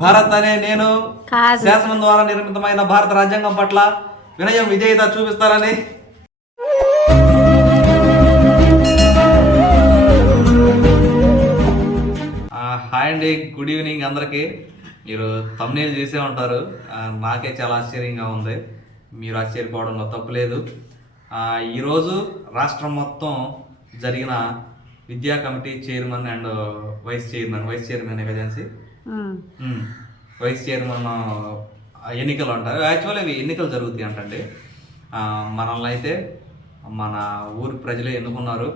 భారత్ అనే నేను శాసనం ద్వారా నిర్మితమైన భారత రాజ్యాంగం పట్ల వినయం విధేయత చూపిస్తారని. హాయ్ అండి గుడ్ ఈవినింగ్ అందరికీ. మీరు తమ్నేల్ చేసే ఉంటారు. నాకే చాలా ఆశ్చర్యంగా ఉంది. మీరు ఆశ్చర్యపోవడంలో తప్పులేదు ఆ, ఈరోజు రాష్ట్రం మొత్తం జరిగిన విద్యా committee chairman and vice chairman vice chairman agency. Vice chairman ఎన్నికలు అంటారు. యాక్చువల్లీ అవి ఎన్నికలు జరుగుతాయి అంటండి. మనల్ని అయితే మన ఊరి ప్రజలే ఎన్నుకున్నారు.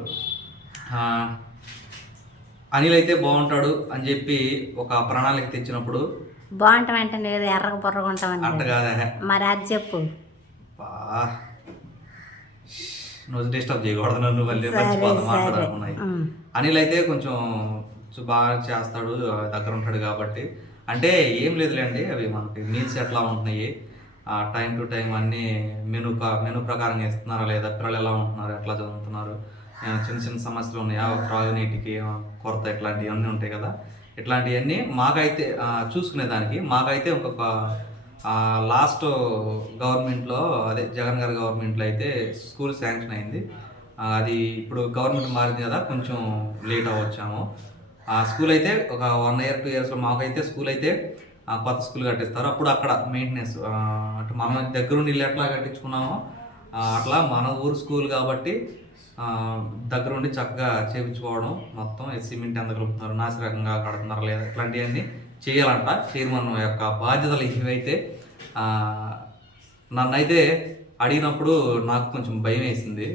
అనిల్ అయితే బాగుంటాడు అని చెప్పి ఒక ప్రణాళిక తెచ్చినప్పుడు బాగుంటాం అంటే నువ్వు ఎర్రగ బుర్రగా అట్ట ఉంటామని కాదా. మరి అది చెప్పు. నువ్వు డిస్టర్బ్ చేయకూడదు నన్ను మళ్ళీ. అనిల్ అయితే కొంచెం సో బాగా చేస్తాడు దగ్గర ఉంటాడు కాబట్టి. అంటే ఏం లేదులేండి అవి మనకి మీల్స్ ఎట్లా ఉంటున్నాయి టైం టు టైం అన్నీ మెను మెను ప్రకారం ఇస్తున్నారా లేదా పిల్లలు ఎలా ఉంటున్నారు ఎట్లా చదువుతున్నారు చిన్న చిన్న సమస్యలు ఉన్నాయా త్రాగునీటికి కొరత ఇట్లాంటివి అన్నీ ఉంటాయి కదా. ఇట్లాంటివన్నీ మాకైతే చూసుకునే చూసుకునేదానికి మాకైతే ఇంకొక లాస్ట్ గవర్నమెంట్లో అదే జగన్ గారి గవర్నమెంట్లో అయితే స్కూల్ శాంక్షన్ అయింది. అది ఇప్పుడు గవర్నమెంట్ మారింది కదా కొంచెం లేట్ అవ్వచ్చాము. ఆ స్కూల్ అయితే ఒక వన్ ఇయర్ టూ ఇయర్స్లో మాకైతే స్కూల్ అయితే కొత్త స్కూల్ కట్టిస్తారు. అప్పుడు అక్కడ మెయింటెనెన్స్ అంటే మనం దగ్గరుండి ఇల్లు ఎట్లా కట్టించుకున్నామో అట్లా మన ఊరు స్కూల్ కాబట్టి దగ్గరుండి చక్కగా చేయించుకోవడం మొత్తం సిమెంట్ ఎంత కలుపుతున్నారు నాసిరకంగా కడుతున్నారు లేదా ఇట్లాంటివన్నీ చేయాలంట. చైర్మన్ యొక్క బాధ్యతలు ఇవైతే నన్నైతే అడిగినప్పుడు నాకు కొంచెం భయం వేసింది.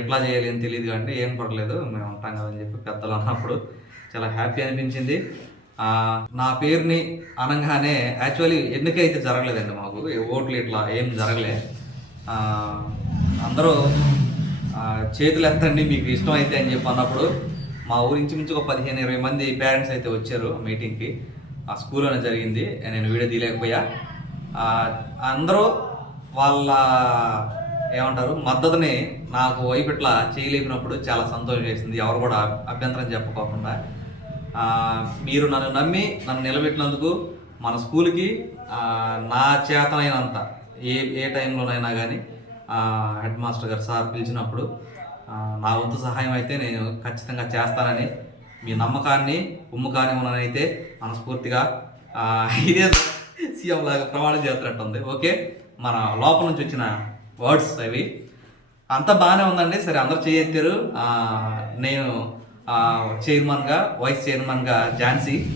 ఎట్లా చేయాలి అని తెలియదు కానీ ఏం పర్లేదు మేము ఉంటాం కదా అని చెప్పి పెద్దలు అన్నప్పుడు చాలా హ్యాపీ అనిపించింది. నా పేరుని అనగానే యాక్చువల్లీ ఎన్నిక అయితే జరగలేదండి మాకు ఓట్లు ఇట్లా ఏం జరగలే. అందరూ చేతులు ఎత్తండి మీకు ఇష్టం అయితే అని చెప్పి అన్నప్పుడు మా ఊరి మించి ఒక పదిహేను ఇరవై మంది పేరెంట్స్ అయితే వచ్చారు మీటింగ్కి ఆ స్కూల్లోనే జరిగింది నేను వీడియో తీయలేకపోయా. అందరూ వాళ్ళ ఏమంటారు? మద్దతుని నాకు వైపు ఇట్లా చేయలేపినప్పుడు చాలా సంతోషం చేసింది ఎవరు కూడా అభ్యంతరం చెప్పకోకుండా. మీరు నన్ను నమ్మి నన్ను నిలబెట్టినందుకు మన స్కూల్కి నా చేతనైనంత ఏ ఏ టైంలోనైనా కానీ హెడ్ మాస్టర్ గారు సార్ పిలిచినప్పుడు నా వంతు సహాయం అయితే నేను ఖచ్చితంగా చేస్తానని మీ నమ్మకాన్ని ఉమ్మకాన్ని అయితే మనస్ఫూర్తిగా ఇదే సీఎం లాగా ప్రమాణం చేస్తున్నట్టుంది. ఓకే? మన లోపల నుంచి వచ్చిన వర్డ్స్ అవి. అంతా బాగానే ఉందండి. సరే అందరు చేయెత్తారు నేను చైర్మన్గా వైస్ చైర్మన్గా ఝాన్సీ.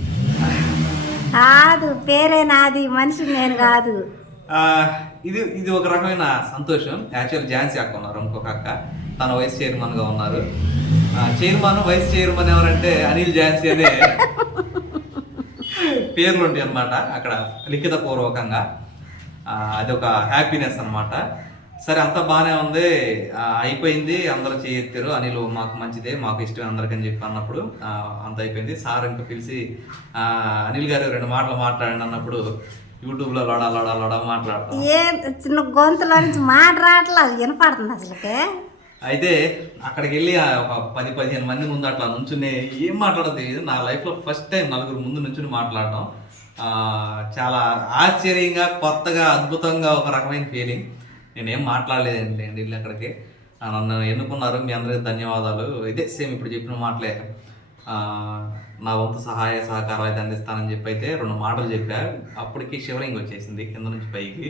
కాదు పేరే నాది మనిషి నేను కాదు. ఇది ఇది ఒక రకమైన సంతోషం. యాక్చువల్ ఝాన్సీ అక్క ఉన్నారు ఇంకొక అక్క. తన వైస్ చైర్మన్గా ఉన్నారు. ఆ, చైర్మన్ వైస్ చైర్మన్ ఎవరంటే అనిల్ ఝాన్సీ అనే పేర్లు ఉంటాయి అనమాట అక్కడ లిఖిత పూర్వకంగా అది ఒక హ్యాపీనెస్ అన్నమాట. సరే అంతా బాగానే ఉంది. అయిపోయింది. అందరూ చేయెత్తారు. అనిల్ మాకు మంచిదే. మాకు ఇష్టం అందరికని చెప్పి అన్నప్పుడు అంత అయిపోయింది. సార్ ఇంకా పిలిచి అనిల్ గారు రెండు మాటలు మాట్లాడండి అన్నప్పుడు యూట్యూబ్లో లొడా లొడా లొడా మాట్లాడతాం. ఏ చిన్న గొంతులో నుంచి మాట వినపడుతుంది అసలుకే. అయితే అక్కడికి వెళ్ళి ఒక పది పదిహేను మంది ముందు అట్లా నుంచుని ఏం మాట్లాడదు తెలియదు నా లైఫ్లో ఫస్ట్ టైం నలుగురు ముందు నుంచుని మాట్లాడడం. చాలా ఆశ్చర్యంగా కొత్తగా అద్భుతంగా ఒక రకమైన ఫీలింగ్ నేనేం మాట్లాడలేదండి అండి వెళ్ళి అక్కడికి నన్ను ఎన్నుకున్నారు మీ అందరికీ ధన్యవాదాలు. ఇదే సేమ్ ఇప్పుడు చెప్పిన మాటలే. నా వంతు సహాయ సహకారాలు అయితే అందిస్తానని చెప్పి అయితే రెండు మాటలు చెప్పా. అప్పటికి షివరింగ్ వచ్చేసింది కింద నుంచి పైకి.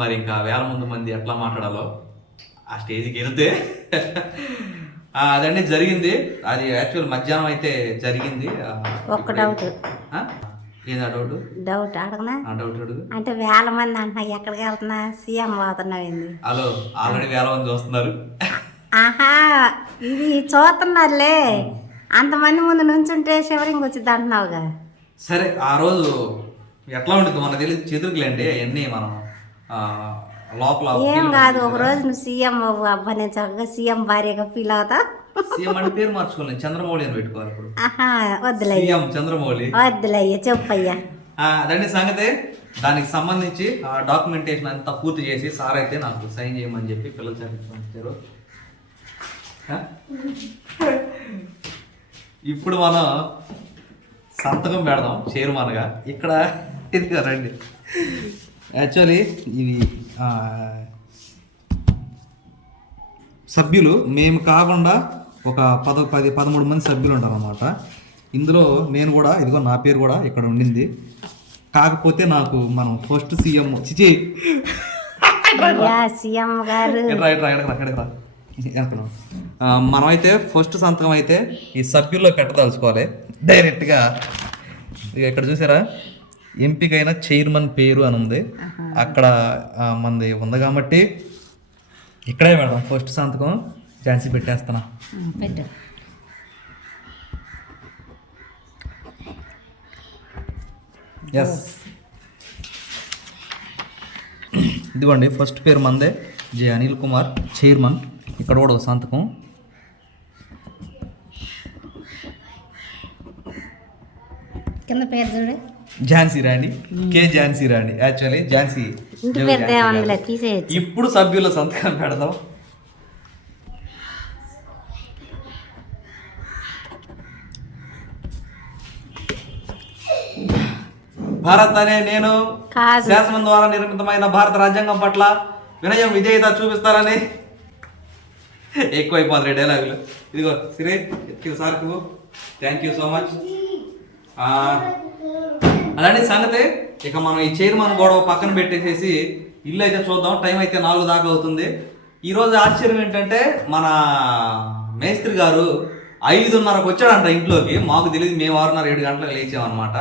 మరి ఇంకా వేల ముందు మంది ఎట్లా మాట్లాడాలో ఆ స్టేజ్కి వెళ్తే. అదండి జరిగింది. అది యాక్చువల్ మధ్యాహ్నం అయితే జరిగింది. ఒక్క డౌట్? ఏందా డౌట్ డౌట్ అడగనా? డౌట్ అడుగు. అంటే వేల మంది అంటున్నా ఎక్కడికి వెళ్తున్నా? సీఎం పోతున్నావు ఏంది? హలో ఆల్రెడీ వేల మంది చూస్తున్నారు. ఆహా ఇది చూస్తున్నారులే. అంతమంది ముందు నుంచుంటే షివరింగ్ వచ్చింది అంటున్నావుగా. సరే ఆ రోజు ఎట్లా ఉంటుంది? మనకు తెలియదు చేతులకి అవన్నీ మనం ఏం కాదు ఒక రోజు నువ్వు సీఎం అవ్వు అబ్బా నేను చక్కగా సీఎం భార్యగా ఫీల్ అవుతా. సీఎం పేరు మార్చుకోవాలి చంద్రమౌళి అని పెట్టుకోవాలి ఇప్పుడు. ఆహా వద్దులయ్య సీఎం చంద్రమౌళి. వద్దులయ్య చెప్పయ్యా. ఆ, అదండి సంగతే. దానికి సంబంధించి డాక్యుమెంటేషన్ అంతా పూర్తి చేసి సార్ అయితే నాకు సైన్ చేయమని చెప్పి పిల్లలు చదివించారు. ఇప్పుడు మనం సంతకం పెడదాం చైర్మన్గా ఇక్కడ రండి. యాక్చువల్లీ ఇది సభ్యులు మేము కాకుండా ఒక పద పది పదమూడు మంది సభ్యులు ఉంటారు అనమాట ఇందులో నేను కూడా ఇదిగో నా పేరు కూడా ఇక్కడ ఉండింది. కాకపోతే నాకు మనం ఫస్ట్ సీఎం చిచి. సీఎం గారు. మనమైతే ఫస్ట్ సంతకం అయితే ఈ సభ్యుల్లో పెట్టదలుచుకోవాలి. డైరెక్ట్గా ఇక ఇక్కడ చూసారా? ఎంపికైన చైర్మన్ పేరు అని ఉంది. అక్కడ మనది ఉంది కాబట్టి ఇక్కడే పెడదాం. ఫస్ట్ సంతకం ఝాన్సీ పెట్టేస్తున్నా. ఎస్ ఇదిగోండి ఫస్ట్ పేరు మందే. జే. అనిల్ కుమార్ చైర్మన్. ఇక్కడ కూడా ఒక సంతకం. కింద పేరు చూడు. ఝాన్సీ రాణి కే ఝాన్సీ రాణి. యాక్చువల్లీ ఝాన్సీ ఇప్పుడు సభ్యుల సంతకం పెడదాం. భారత్ అనే నేను శాసనం ద్వారా నిర్మితమైన భారత రాజ్యాంగం పట్ల వినయం విధేయత చూపిస్తారని. ఎక్కువైపోతుంది డైలాగులు. ఇదిగో సిరే sir thank you so much అలాంటి సంగతి ఇక మనం ఈ చైర్మన్ గొడవ పక్కన పెట్టేసేసి ఇల్లు అయితే చూద్దాం టైం అయితే నాలుగు దాకా అవుతుంది. ఈరోజు ఆశ్చర్యం ఏంటంటే మన మేస్త్రి గారు ఐదున్నరకు వచ్చాడంట ఇంట్లోకి. మాకు తెలియదు మేము ఆరున్నర ఏడు గంటలకు లేచామన్నమాట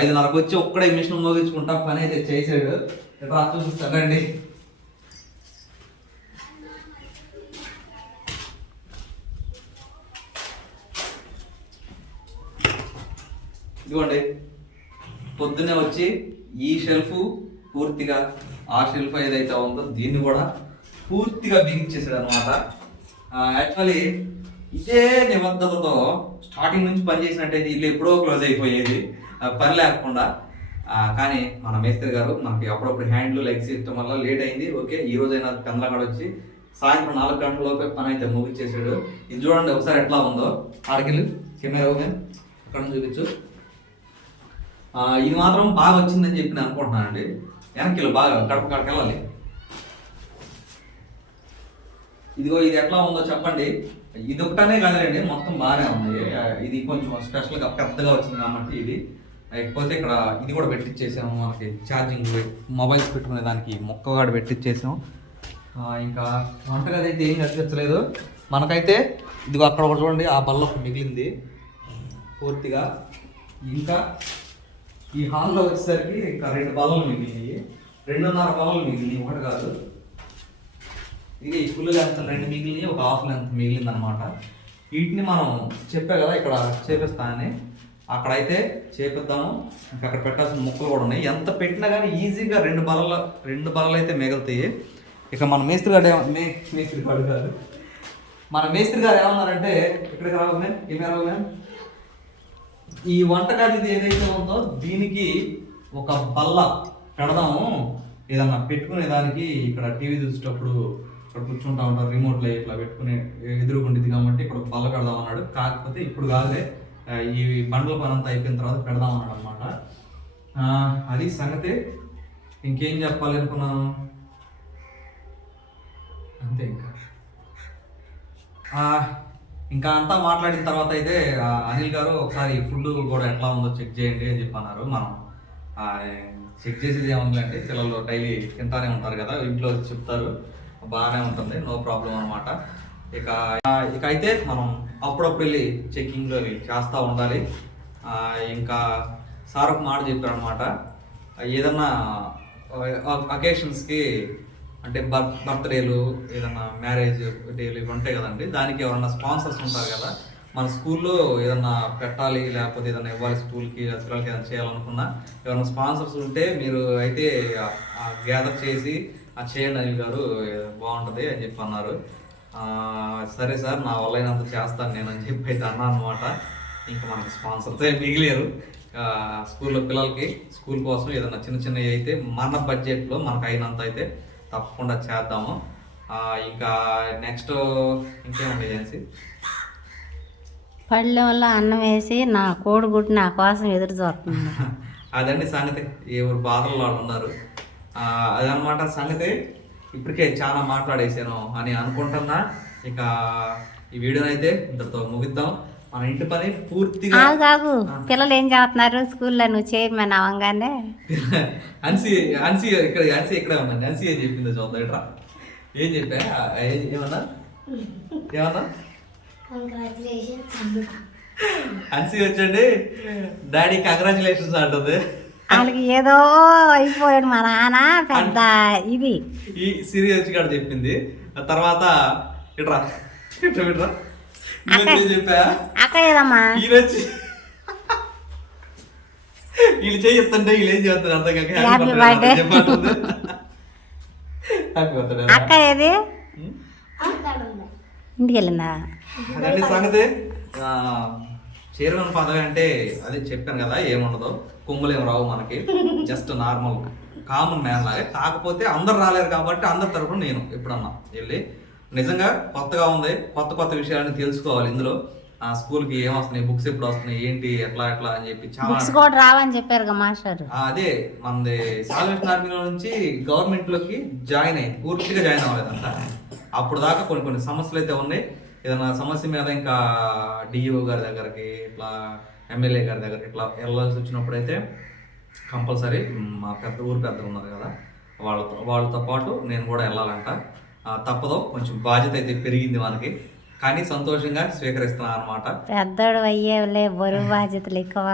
ఐదున్నరకు వచ్చి ఒక్కడే మిషన్ మోగించుకుంటా పని అయితే చేసాడు ఎట్లా చూపిస్తానండి. ఇదిగోండి. పొద్దున్నే వచ్చి ఈ షెల్ఫ్ పూర్తిగా ఆ షెల్ఫ్ ఏదైతే ఉందో దీన్ని కూడా పూర్తిగా బిగించేసాడు అనమాట యాక్చువల్లీ ఇదే నిబద్ధతతో స్టార్టింగ్ నుంచి పని చేసినట్టయితే ఇల్లు ఎప్పుడో క్లోజ్ అయిపోయేది. పని లేకుండా. కానీ మన మేస్త్రి గారు మనకి అప్పుడప్పుడు హ్యాండ్లు లెగ్స్ ఇష్టం వల్ల లేట్ అయింది. ఓకే ఈ రోజైనా కందలగాడు వచ్చి సాయంత్రం నాలుగు గంటలలోపే పని అయితే ముగిచ్చేసాడు ఇది చూడండి ఒకసారి ఎట్లా ఉందో. ఆడకెళ్ళి కెమెరా ఓకే అక్కడ చూపించు? ఇది మాత్రం బాగా వచ్చిందని చెప్పి నేను అనుకుంటున్నానండి. వెనక్కి బాగా గడప గడప వెళ్ళాలి. ఇదిగో ఇది ఎట్లా ఉందో చెప్పండి. ఇది ఒకటనే కదలండి మొత్తం బాగానే ఉంది. ఇది కొంచెం స్పెషల్గా పెద్దగా వచ్చింది కాబట్టి ఇది. లేకపోతే ఇక్కడ ఇది కూడా పెట్టించేసాము మనకి ఛార్జింగ్ మొబైల్స్ పెట్టుకునే దానికి మొక్క కూడా పెట్టించేసాం ఇంకా వంటగది అయితే ఏం కనిపించలేదు. మనకైతే ఇదిగో అక్కడ ఒకటి చూడండి ఆ బల్ల ఒకటి మిగిలింది. పూర్తిగా ఇంకా ఈ హాల్లో వచ్చేసరికి ఇంకా రెండు బల్లలు మిగిలినాయి. రెండున్నర బల్లలు మిగిలినాయి. ఒకటి కాదు. ఇది ఫుల్ లెంత్ రెండు మిగిలినాయి. ఒక హాఫ్ లెంత్ మిగిలింది అనమాట వీటిని మనం చెప్పే కదా ఇక్కడ చేపిస్తానని అక్కడైతే చేపిద్దాము. ఇంకా అక్కడ పెట్టాల్సిన ముక్కలు కూడా ఉన్నాయి. ఎంత పెట్టినా కానీ ఈజీగా రెండు బలల రెండు బలలు అయితే మిగులుతాయి. ఇక మన మేస్త్రి గారు మే మేస్త్రి గారు కాదు. మన మేస్త్రి గారు ఏమన్నారంటే ఇక్కడికి రావు మ్యామ్ కెమెరా మ్యామ్ ఈ వంటగది ఇది ఏదైతే ఉందో దీనికి ఒక బల్ల పెడదాము. ఏదన్నా పెట్టుకునే దానికి ఇక్కడ టీవీ చూసేటప్పుడు ఇక్కడ కూర్చుంటా ఉంటారు రిమోట్లో ఇట్లా పెట్టుకునే ఎదురుకుంటుంది కాబట్టి ఇక్కడ బల్ల పెడదాం అన్నాడు కాకపోతే ఇప్పుడు కాదే ఈ బండ్ల పని అంతా అయిపోయిన తర్వాత పెడదాం అన్నాడు అనమాట అది సంగతి. ఇంకేం చెప్పాలి అనుకున్నాను? అంతే ఇంకా. ఇంకా అంతా మాట్లాడిన తర్వాత అయితే అనిల్ గారు ఒకసారి ఫుడ్ కూడా ఎట్లా ఉందో చెక్ చేయండి అని చెప్పి అన్నారు మనం చెక్ చేసేది ఏముందంటే పిల్లలు డైలీ తింటానే ఉంటారు కదా ఇంట్లో వచ్చి చెప్తారు. బాగానే ఉంటుంది నో ప్రాబ్లం అనమాట ఇక ఇక అయితే మనం అప్పుడప్పుడు వెళ్ళి చెకింగ్ అవి చేస్తూ ఉండాలి. ఇంకా సార్ ఒక మాట చెప్పారు అనమాట ఏదన్నా అకేషన్స్కి అంటే బర్త్ బర్త్డేలు ఏదన్నా మ్యారేజ్ డేలు ఇవి ఉంటాయి కదండి. దానికి ఎవరన్నా స్పాన్సర్స్ ఉంటారు కదా. మన స్కూల్లో ఏదన్నా పెట్టాలి లేకపోతే ఏదన్నా ఇవ్వాలి స్కూల్కి పిల్లలకి ఏదైనా చేయాలనుకున్నా ఎవరైనా స్పాన్సర్స్ ఉంటే మీరు అయితే గ్యాదర్ చేసి ఆ చేయండి అనిల్ గారు బాగుంటుంది అని చెప్పి అన్నారు. సరే సార్ నా వల్ల అయినంత చేస్తాను నేను అని చెప్పి అయితే అన్నాను అనమాట ఇంకా మనకి స్పాన్సర్స్ మిగిలేరు. స్కూల్లో పిల్లలకి స్కూల్ కోసం ఏదైనా చిన్న చిన్నవి అయితే మన బడ్జెట్లో మనకు అయినంత అయితే తప్పకుండా చేద్దాము. ఇంకా నెక్స్ట్ ఇంకేముంటాయి ఏజెన్సీ పళ్ళెంలో అన్నం వేసి నా కోడిగుడ్డు నా కోసం ఎదురు చూస్తుంది అదండి సంగతి. ఎవరు బాధలు వాళ్ళు ఉన్నారు. అదనమాట సంగతి. ఇప్పటికే చాలా మాట్లాడేసాను అని అనుకుంటున్నా. ఇక ఈ వీడియోని అయితే ఇంతటితో ముగిద్దాం. మన ఇంటి పని పూర్తిగా కాగు పిల్లలు ఏం చేస్తున్నారు స్కూల్లో నువ్వు చైర్మన్ అవంగానే అన్సి అన్సి ఇక్కడ అన్సి ఇక్కడే ఉందండి? అన్సి ఏం చెప్పిందో చూద్దాం ఇట్రా. ఏం చెప్పా? ఏమన్నా? ఏమన్నా? అన్సి వచ్చండి. డాడీ కంగ్రాచులేషన్స్ అంటుంది. వాళ్ళకి ఏదో అయిపోయాడు మా నాన్న పెద్ద ఇది. ఈ సిరి వచ్చి కాడ చెప్పింది. ఆ తర్వాత ఇట్రా. ఇట్రా ఇట్రా. అక్క ఏదమ్మా? వీళ్ళు చేయిస్తుంటే వీళ్ళు ఏం చేస్తారు? అర్థం కాక Happy birthday. హ్యాపీ బర్త్డే అక్క ఏది? ఇంటికి వెళ్ళిందా? అదండి సంగతి. ఆ, చైర్మన్ పదవి అంటే అదే చెప్పాను కదా ఏముండదు. కొమ్ములు ఏం రావు మనకి. జస్ట్ నార్మల్ కామన్ మ్యాన్ లాగే. కాకపోతే అందరు రాలేరు కాబట్టి అందరి తరపున నేను ఎప్పుడన్నా వెళ్ళి నిజంగా కొత్తగా ఉంది. కొత్త కొత్త విషయాలను తెలుసుకోవాలి ఇందులో. ఆ స్కూల్కి ఏం వస్తున్నాయి? బుక్స్ ఎప్పుడు వస్తున్నాయి? ఏంటి? ఎట్లా ఎట్లా అని చెప్పి చాలా బుక్స్ కూడా రావని చెప్పారు మాస్టర్. అదే మనది సాల్వేషన్ ఆర్మీలో నుంచి గవర్నమెంట్లోకి జాయిన్ అయింది పూర్తిగా జాయిన్ అవ్వలేదంట అప్పుడు దాకా కొన్ని కొన్ని సమస్యలు అయితే ఉన్నాయి. ఏదైనా సమస్య మీద ఇంకా డిఈఓ గారి దగ్గరికి ఇట్లా ఎమ్మెల్యే గారి దగ్గరికి ఇట్లా వెళ్ళాల్సి వచ్చినప్పుడు అయితే కంపల్సరీ మా పెద్ద ఊరు పెద్దలు ఉన్నారు కదా. వాళ్ళతో వాళ్ళతో పాటు నేను కూడా వెళ్ళాలంట. తప్పదు. కొంచెం బాధ్యత అయితే పెరిగింది మనకి కానీ సంతోషంగా స్వీకరిస్తున్నాను అనమాట పెద్దోడు అయ్యేలే బరువు బాధ్యతలు ఎక్కువ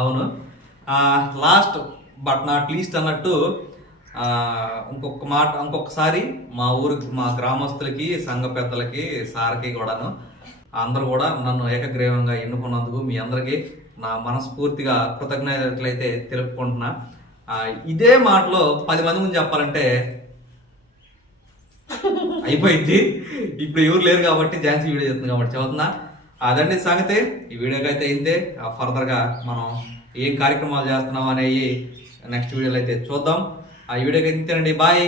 అవును. లాస్ట్ బట్ నాట్ లీస్ట్ అన్నట్టు ఇంకొక మాట ఇంకొకసారి మా ఊరికి మా గ్రామస్తులకి సంఘ పెద్దలకి సార్కి కూడాను అందరూ కూడా నన్ను ఏకగ్రీవంగా ఎన్నుకున్నందుకు మీ అందరికీ నా మనస్ఫూర్తిగా కృతజ్ఞతలైతే తెలుపుకుంటున్నా. ఇదే మాటలో పది మంది ముందు చెప్పాలంటే అయిపోయింది. ఇప్పుడు ఎవరు లేరు కాబట్టి ఝాన్సీ వీడియో చేస్తుంది కాబట్టి చదువుతున్నా. అదండి సంగతి. ఈ వీడియోకి అయితే అయిందే ఫర్దర్గా మనం ఏం కార్యక్రమాలు చేస్తున్నాం అనేవి నెక్స్ట్ వీడియోలో అయితే చూద్దాం. ఆ వీడియోకి అయితే ఇంతేనండి. బాయ్.